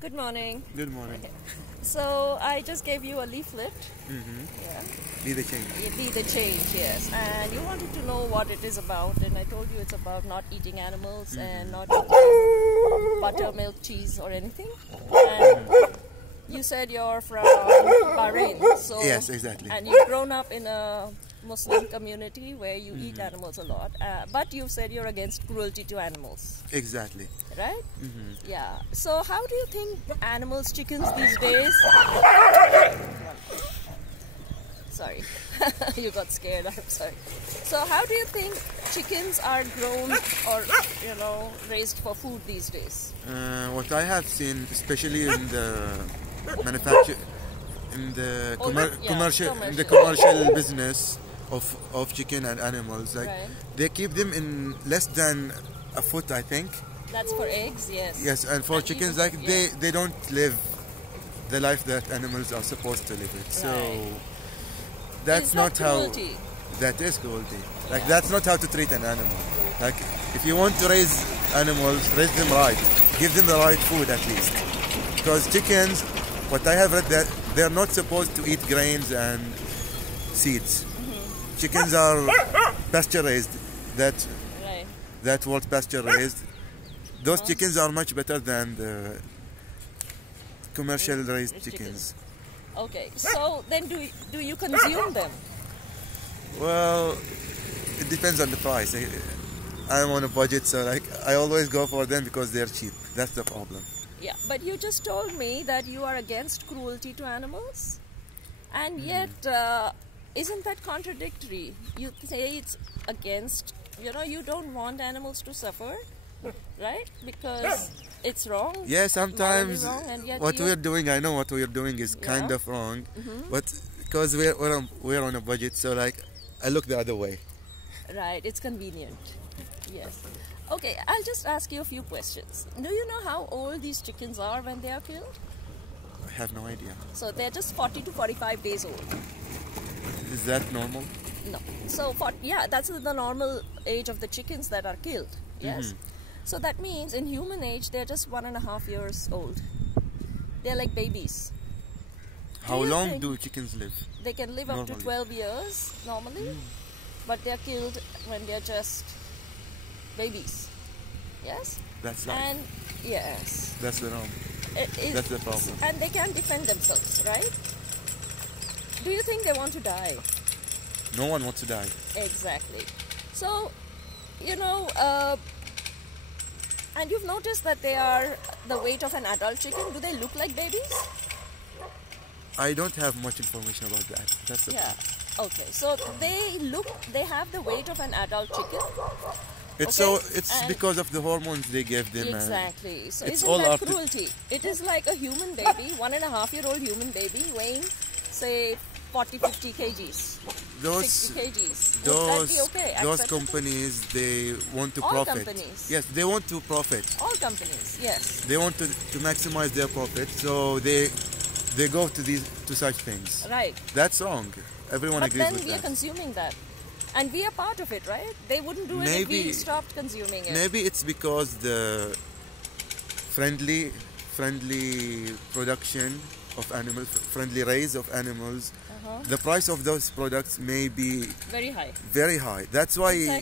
Good morning. Good morning. So I just gave you a leaflet. Yeah. Be the change. Be the change, yes. And you wanted to know what it is about, and I told you it's about not eating animals and not eating buttermilk, cheese, or anything. And you said you're from Bahrain, so Yes, exactly. and you've grown up in a Muslim community where you eat animals a lot. But you said you're against cruelty to animals. Exactly. Right? Yeah. So how do you think animals, chickens these days? Sorry, you got scared. I'm sorry. So how do you think chickens are grown or raised for food these days? What I have seen, especially in the manufacture, in the commercial business of chicken and animals, like they keep them in less than a foot, I think. That's for eggs, yes. Yes, and for chickens, like they don't live the life that animals are supposed to live it. So that's not cruelty? That is cruelty. Like that's not how to treat an animal. Like if you want to raise animals, raise them right. Give them the right food at least. Because chickens, what I have read, that they're not supposed to eat grains and seeds. Chickens are pasture raised. That word pasture raised. Those chickens are much better than the commercial raised chickens. Okay, so then do you consume them? Well, it depends on the price. I'm on a budget, so like I always go for them because they're cheap. That's the problem. Yeah, but you just told me that you are against cruelty to animals, and yet isn't that contradictory? You say it's against, you don't want animals to suffer, right? Because it's wrong. Yeah, sometimes wrong, and yet what we're doing, I know what we're doing is kind of wrong, but because we're on a budget, so like I look the other way. Right, it's convenient. Yes. Okay, I'll just ask you a few questions. Do you know how old these chickens are when they are killed? I have no idea. So they're just 40 to 45 days old. Is that normal? No. So that's the normal age of the chickens that are killed. Yes. So that means in human age they're just 1.5 years old. They're like babies. How long do chickens live? They can live up to 12 years normally, but they're killed when they're just babies. Yes? That's life. And yes. That's the norm. That's the problem. And they can defend themselves, right? Do you think they want to die? No one wants to die. Exactly. So, and you've noticed that they are the weight of an adult chicken. Do they look like babies? I don't have much information about that. That's the problem. Okay. So they have the weight of an adult chicken. It's because of the hormones they give them. Exactly. So it's isn't that cruelty? It is like a human baby, 1.5-year-old human baby weighing, say, 40-50 kgs. 60 kgs. Would that be okay? Those companies, they want to profit. All companies. Yes, they want to profit. All companies, yes. They want to maximize their profit, so they go to such things. Right. That's wrong. Everyone agrees with that. But then we are consuming that. And we are part of it, right? They wouldn't do it if we stopped consuming it. Maybe it's because the friendly production of animals, friendly raise of animals, the price of those products may be very high. Very high. That's why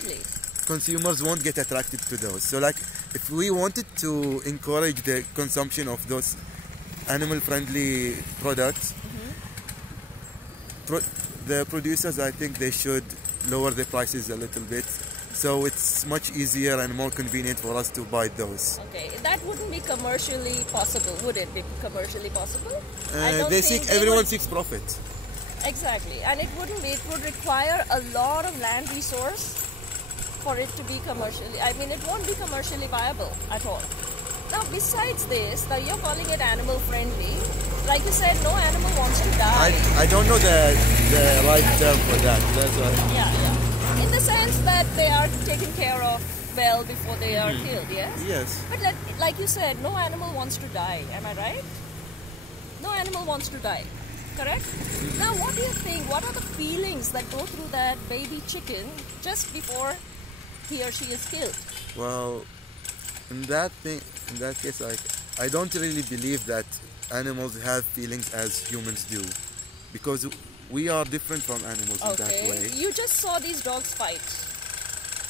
consumers won't get attracted to those. So like if we wanted to encourage the consumption of those animal-friendly products, the producers, I think they should lower the prices a little bit, so it's much easier and more convenient for us to buy those. Okay, that wouldn't be commercially possible, would it be commercially possible? Everyone seeks profit. Exactly, and it wouldn't be. It would require a lot of land resource for it to be commercially. I mean, it won't be commercially viable at all. Now, besides this, now you're calling it animal friendly. Like you said, no animal wants to die. I don't know the right term for that. That's why. Yeah. In the sense that they are taken care of well before they are killed, yes? Yes. But like you said, no animal wants to die. Am I right? No animal wants to die. Correct? Now, what do you think? What are the feelings that go through that baby chicken just before he or she is killed? Well, in that case, like I don't really believe that animals have feelings as humans do, because we are different from animals in that way. You just saw these dogs fight.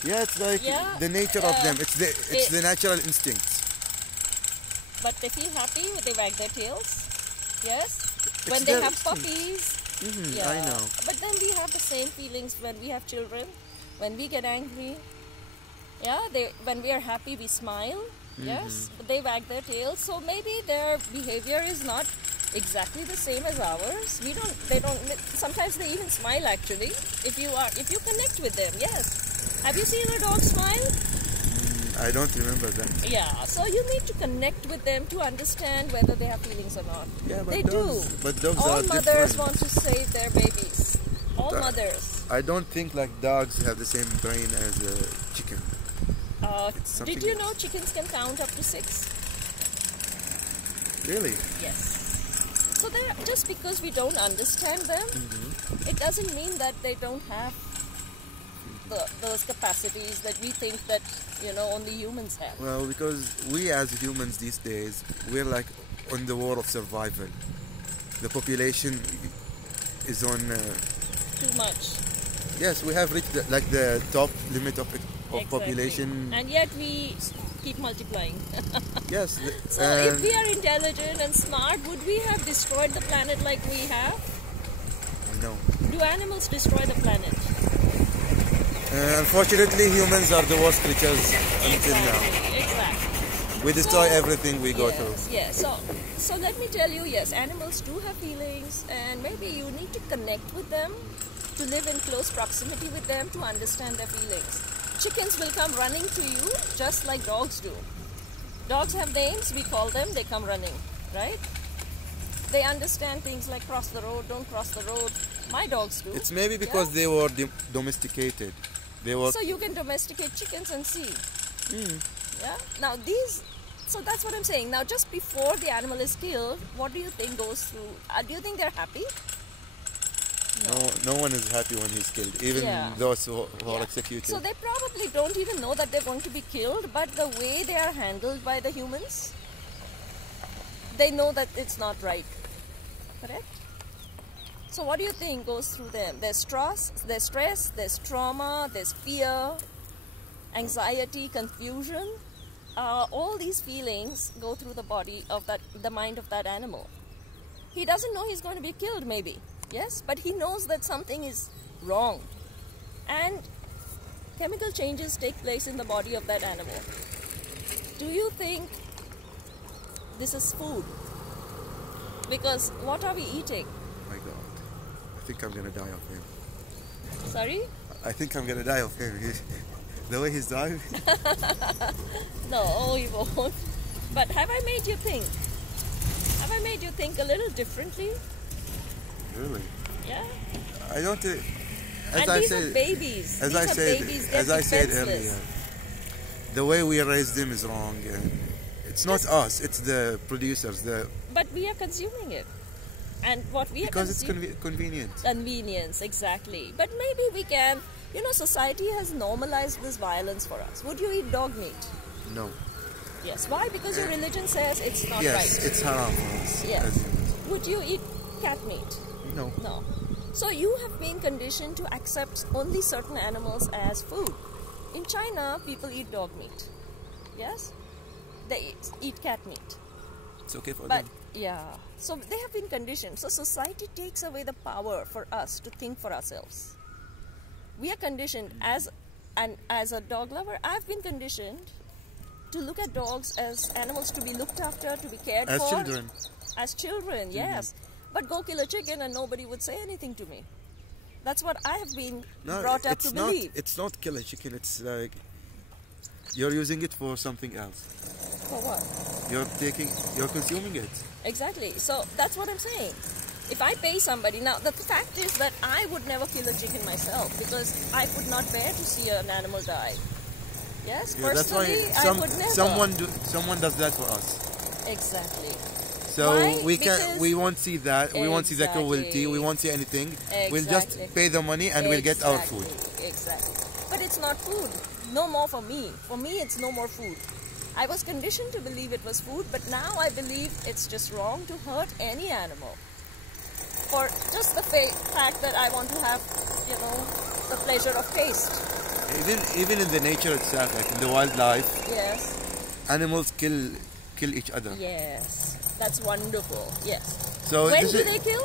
Yeah, it's like the nature of them. It's the natural instincts. But they feel happy when they wag their tails. Yes. It's When they their have instinct. puppies. I know. But then we have the same feelings when we have children, when we get angry. Yeah, when we are happy we smile. Yes, but they wag their tails. So maybe their behavior is not exactly the same as ours. They don't. Sometimes they even smile actually. If you connect with them, yes. Have you seen a dog smile? I don't remember that. Yeah. So you need to connect with them to understand whether they have feelings or not. Yeah, but they dogs, do. But dogs All are mothers different. want to save their babies. All mothers. I don't think like dogs have the same brain as a chicken. Did you know chickens can count up to 6? Really? Yes. So just because we don't understand them, it doesn't mean that they don't have those capacities that we think that only humans have. Well, because we as humans these days, we're like on the war of survival. The population is on. Too much. Yes, we have reached the top limit of Exactly. population. And yet we keep multiplying. Yes. So if we are intelligent and smart, would we have destroyed the planet like we have? No. Do animals destroy the planet? Unfortunately, humans are the worst creatures until now. Exactly. We destroy everything we go through. Yes. So let me tell you, yes, animals do have feelings, and maybe you need to connect with them, to live in close proximity with them, to understand their feelings. Chickens will come running to you just like dogs do. Dogs have names, we call them, they come running, right? They understand things like cross the road, don't cross the road. My dogs do. It's maybe because they were domesticated. So you can domesticate chickens and see. Yeah. Now so that's what I'm saying. Now just before the animal is killed, what do you think goes through? Do you think they're happy? No one is happy when he's killed, even those who are executed. So they probably don't even know that they're going to be killed, but the way they are handled by the humans, they know that it's not right. Correct? So what do you think goes through them? There's stress, there's trauma, there's fear, anxiety, confusion. All these feelings go through the body of the mind of that animal. He doesn't know he's going to be killed maybe. Yes, but he knows that something is wrong. And chemical changes take place in the body of that animal. Do you think this is food? Because what are we eating? Oh my God. I think I'm going to die of him. Sorry? I think I'm going to die of him. The way he's dying. No, you won't. But have I made you think? Have I made you think a little differently? Really? Yeah. I don't. These are babies. As I said earlier, the way we raise them is wrong. It's not us. It's the producers. But we are consuming it, and what we because it's convenient. Convenience, exactly. But maybe we can. Society has normalized this violence for us. Would you eat dog meat? No. Yes. Why? Because your religion says it's not right. Yes, it's haram for us. Yes. Would you eat cat meat? No. No. So you have been conditioned to accept only certain animals as food. In China, people eat dog meat. Yes? They eat cat meat. It's okay for But them. yeah. So they have been conditioned. So society takes away the power for us to think for ourselves. We are conditioned as a dog lover. I've been conditioned to look at dogs as animals to be looked after, to be cared As for. children. As children, yes. But go kill a chicken and nobody would say anything to me. That's what I have been brought up to believe. It's not kill a chicken. It's like you're using it for something else. For what? You're consuming it. Exactly. So that's what I'm saying. If I pay somebody, now the fact is that I would never kill a chicken myself because I could not bear to see an animal die. Yes, Yeah, personally, that's why I would never. Someone does that for us. Exactly. So Why? we won't see that. We won't see the cruelty. Exactly. We won't see anything. Exactly. We'll just pay the money and we'll get our food. Exactly. But it's not food. No more for me. For me, it's no more food. I was conditioned to believe it was food, but now I believe it's just wrong to hurt any animal for just the fact that I want to have, the pleasure of taste. Even in the nature itself, like in the wildlife, Yes. animals kill each other. Yes. That's wonderful. Yes. So When do they kill?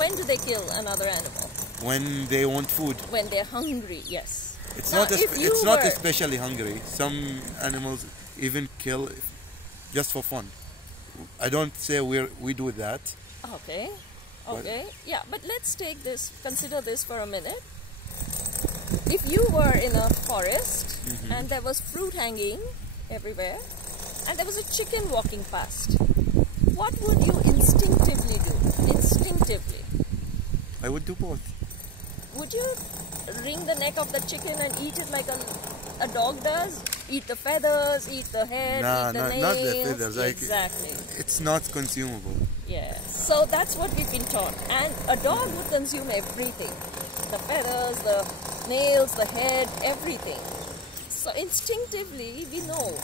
When do they kill another animal? when they want food. When they're hungry, yes. It's Now, not if you it's not were- especially hungry. Some animals even kill just for fun. I don't say we do that. Okay. Well- Okay. Yeah, but let's consider this for a minute. If you were in a forest and there was fruit hanging everywhere and there was a chicken walking past, what would you instinctively do? Instinctively. I would do both. Would you wring the neck of the chicken and eat it like a dog does? Eat the feathers, eat the head, eat the nails? Not the feathers. Exactly. It's not consumable. Yeah. So that's what we've been taught. And a dog would consume everything. The feathers, the nails, the head, everything. So instinctively we know.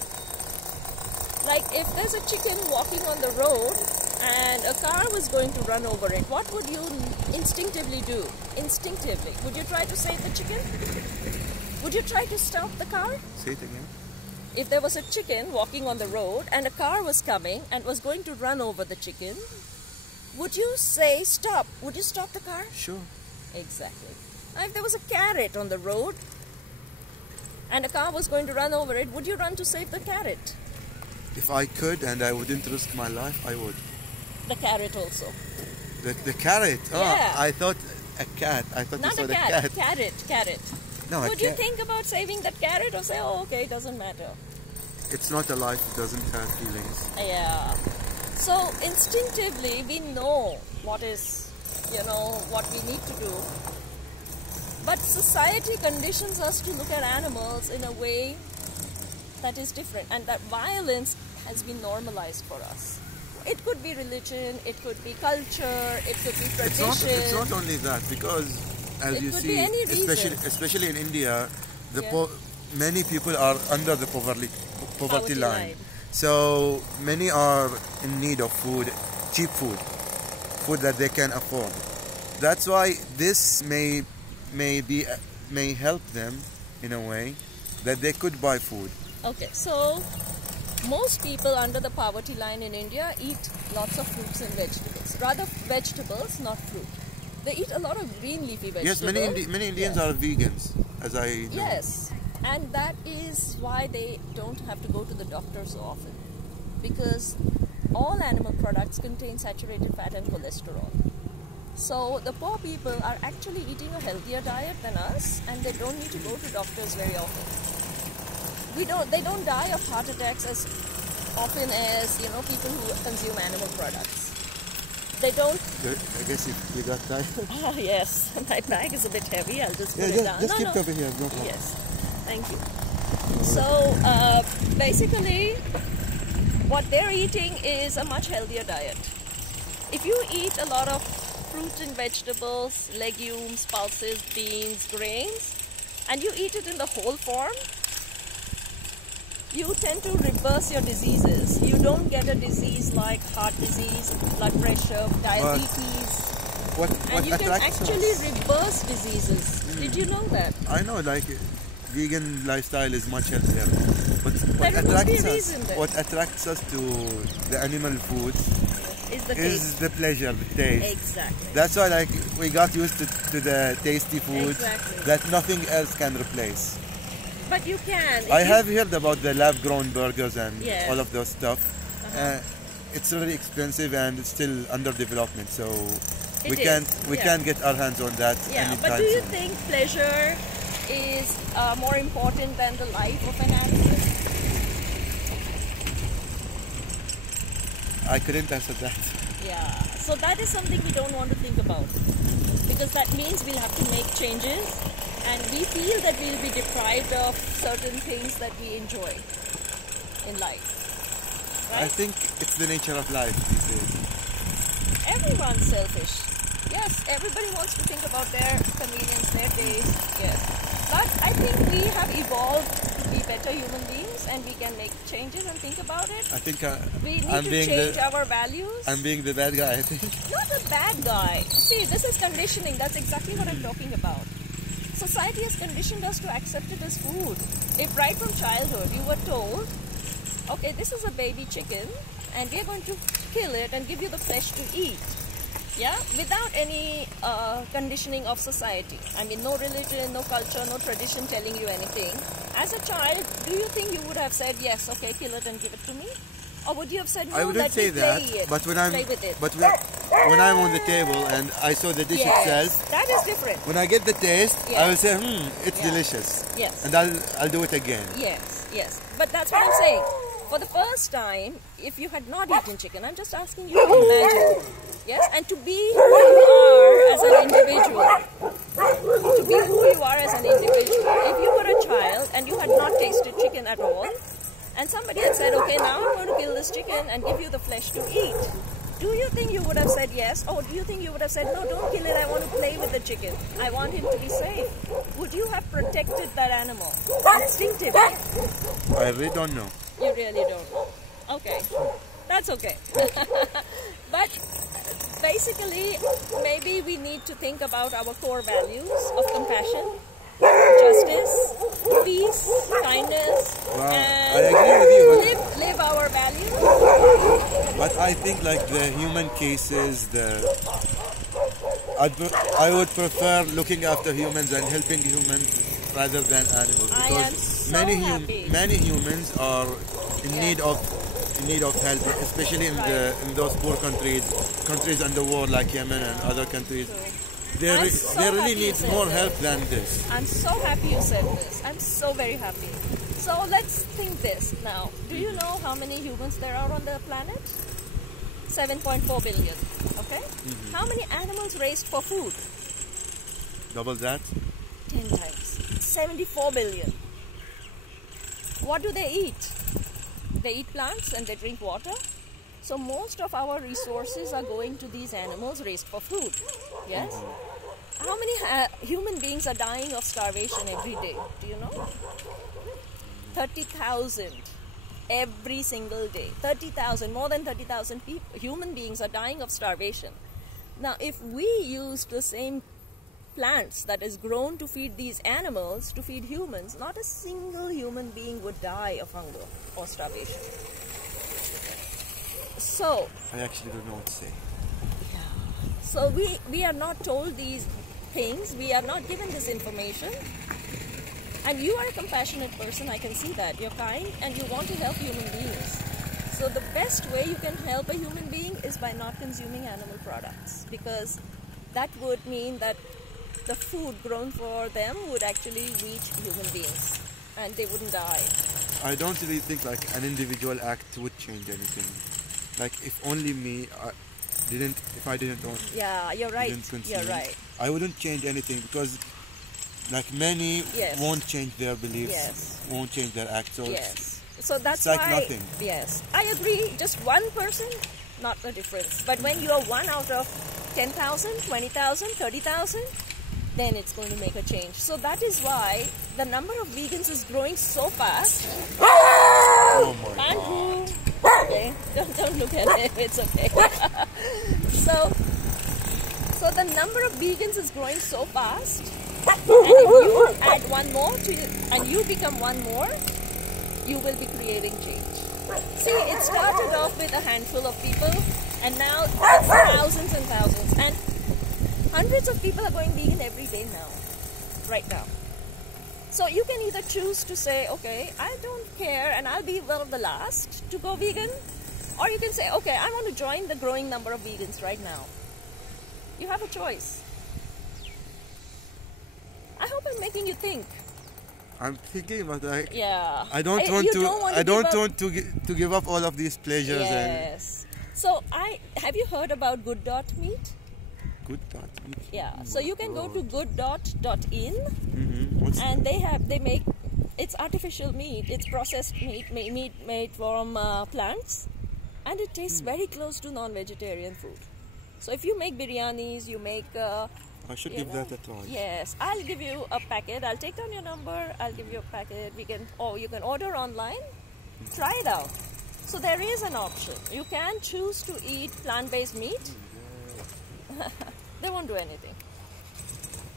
Like if there's a chicken walking on the road and a car was going to run over it, what would you instinctively do? Instinctively. Would you try to save the chicken? Would you try to stop the car? Say it again. If there was a chicken walking on the road and a car was coming and was going to run over the chicken, would you say stop? Would you stop the car? Sure. Exactly. Now, if there was a carrot on the road and a car was going to run over it, would you run to save the carrot? If I could and I wouldn't risk my life, I would. The carrot also. The carrot? Oh, Yeah. I thought a cat. I thought Not you saw a the cat. cat. Carrot. No, a Would you cat. think about saving that carrot or say, oh, okay, it doesn't matter? It's not a life. It doesn't have feelings. Yeah. So instinctively we know what is, what we need to do. But society conditions us to look at animals in a way that is different, and that violence has been normalized for us. It could be religion, it could be culture, it could be tradition. It's not only that, because as It you could see, be any reason. especially in India, Yeah. many people are under the poverty Poverty line. line. So many are in need of food, cheap food that they can afford. That's why this may help them in a way that they could buy food. Okay, so most people under the poverty line in India eat lots of fruits and vegetables. Rather vegetables, not fruit. They eat a lot of green leafy vegetables. Yes, many Indians are vegans, as I know. Yes, and that is why they don't have to go to the doctor so often. Because all animal products contain saturated fat and cholesterol. So the poor people are actually eating a healthier diet than us, and they don't need to go to doctors very often. They don't die of heart attacks as often as people who consume animal products. They don't. I guess you got that. Oh yes, my bag is a bit heavy. I'll just put Yeah, it down. just keep it over here. No problem. Yes, thank you. So basically, what they're eating is a much healthier diet. If you eat a lot of fruit and vegetables, legumes, pulses, beans, grains, and you eat it in the whole form, you tend to reverse your diseases. You don't get a disease like heart disease, blood pressure, diabetes, What and you can attracts actually us? reverse diseases. Did you know that? I know, like vegan lifestyle is much healthier. But There must be a reason then. what attracts us to the animal foods Is the is taste. the pleasure, the taste. Exactly. That's why we got used to the tasty food Exactly. that nothing else can replace. But you can. I have heard about the lab-grown burgers and Yes. all of those stuff. It's really expensive and it's still under development, so we It can't is, we yeah. can't get our hands on that Yeah, anytime but do you soon. think pleasure is more important than the life of an animal? I couldn't answer that. Yeah, so that is something we don't want to think about, because that means we'll have to make changes, and we feel that we'll be deprived of certain things that we enjoy in life, I right? think it's the nature of life these days. Everyone's selfish. Yes, everybody wants to think about their convenience, their taste, yes. But I think we have evolved to be better human beings and we can make changes and think about it. I think We need I'm to being change our values. I'm being the bad guy, I think. Not a bad guy. See, this is conditioning. That's exactly what I'm talking about. Society has conditioned us to accept it as food. If right from childhood you were told, okay, this is a baby chicken and we are going to kill it and give you the flesh to eat. Yeah, without any conditioning of society. I mean, no religion, no culture, no tradition telling you anything. As a child, do you think you would have said, yes, okay, kill it and give it to me? Or would you have said, no, I wouldn't say that, but when I'm on the table and I saw the dish itself, that is different. when I get the taste, I will say, it's Yeah. delicious. Yes. And I'll do it again. Yes, yes. But that's what I'm saying. For the first time, if you had not eaten chicken, I'm just asking you to imagine. Yes, and to be who you are as an individual. To be who you are as an individual. If you were a child and you had not tasted chicken at all, and somebody had said, okay, now I'm going to kill this chicken and give you the flesh to eat, do you think you would have said yes? Or do you think you would have said, no, don't kill it, I want to play with the chicken. I want him to be safe. Would you have protected that animal instinctively? I really don't know. You really don't know. Okay, that's okay. But basically, maybe we need to think about our core values of compassion, justice, peace, kindness, Well, and I agree with you, live our values. but I think like the human cases, I would prefer looking after humans and helping humans rather than animals, I because am so happy. many humans are in need of help, especially in those poor countries in the world like Yemen and other countries. They really happy you need said more that. help than this. I'm so happy you said this. I'm so very happy. So let's think this now. Do you know how many humans there are on the planet? 7.4 billion. Okay? How many animals raised for food? Double that. 10 times. 74 billion. What do they eat? They eat plants and they drink water. So most of our resources are going to these animals raised for food. Yes? How many human beings are dying of starvation every day? Do you know? 30,000 every single day. 30,000, more than 30,000 human beings are dying of starvation. Now, if we used the same plants that is grown to feed these animals, to feed humans, not a single human being would die of hunger or starvation. So, I actually don't know what to say. so we are not told these things, we are not given this information. And you are a compassionate person, I can see that. You're kind and you want to help human beings. So the best way you can help a human being is by not consuming animal products, because that would mean that the food grown for them would actually reach human beings and they wouldn't die. I don't really think like an individual act would change anything. Like if only me if I didn't own, Yeah, you're right. didn't consume, You're right. I wouldn't change anything, because like many Yes. won't change their beliefs, Yes. won't change their acts. So Yes. So that's it's like why. nothing. Yes, I agree. Just one person, not the difference. But when you are one out of 10,000, 20,000, 30,000, then it's going to make a change. So that is why the number of vegans is growing so fast. Oh my God. Andrew. Okay, don't look at it. It's okay. So the number of vegans is growing so fast, and if you add one more and you become one more, you will be creating change. See, it started off with a handful of people, and now it's thousands and thousands, and hundreds of people are going vegan every day now, right now. So you can either choose to say, okay, I don't care and I'll be one of the last to go vegan, or you can say, okay, I want to join the growing number of vegans right now. You have a choice. I hope I'm making you think. I'm thinking about like Yeah. I don't want to give up all of these pleasures. Yes. So have you heard about Good Dot Meat? Good thought. Yeah. So you can go to gooddot.in, What's and they make, it's artificial meat, it's processed meat made from plants, and it tastes very close to non-vegetarian food. So if you make biryanis, you make I should You give know? that a try. Yes, I'll give you a packet. I'll take down your number. I'll give you a packet. You can order online. Try it out. So there is an option. You can choose to eat plant-based meat. They won't do anything.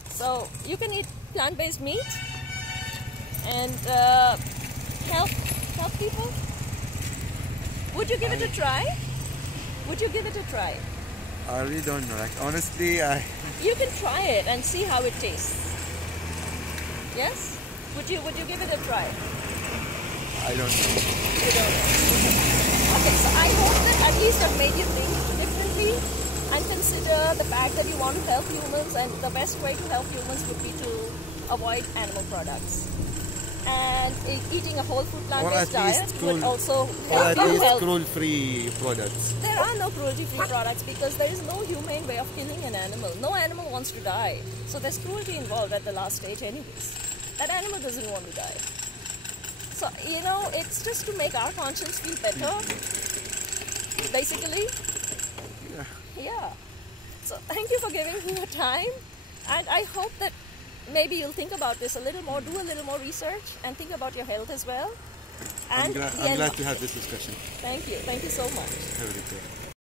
So you can eat plant-based meat and help people. Would you give it a try? Would you give it a try? I really don't know. Like honestly, You can try it and see how it tastes. Yes? Would you give it a try? I don't know. You don't know. Okay, so I hope that at least I've made you think differently and consider the fact that you want to help humans, and the best way to help humans would be to avoid animal products. And eating a whole food plant-based diet would also help you help. cruelty-free products. There are no cruelty-free products because there is no humane way of killing an animal. No animal wants to die. So there's cruelty involved at the last stage anyways. That animal doesn't want to die. So, you know, it's just to make our conscience feel better, basically. Yeah. So thank you for giving me your time. And I hope that maybe you'll think about this a little more, do a little more research, and think about your health as well. I'm glad to have this discussion. Thank you. Thank you so much. Have a good day.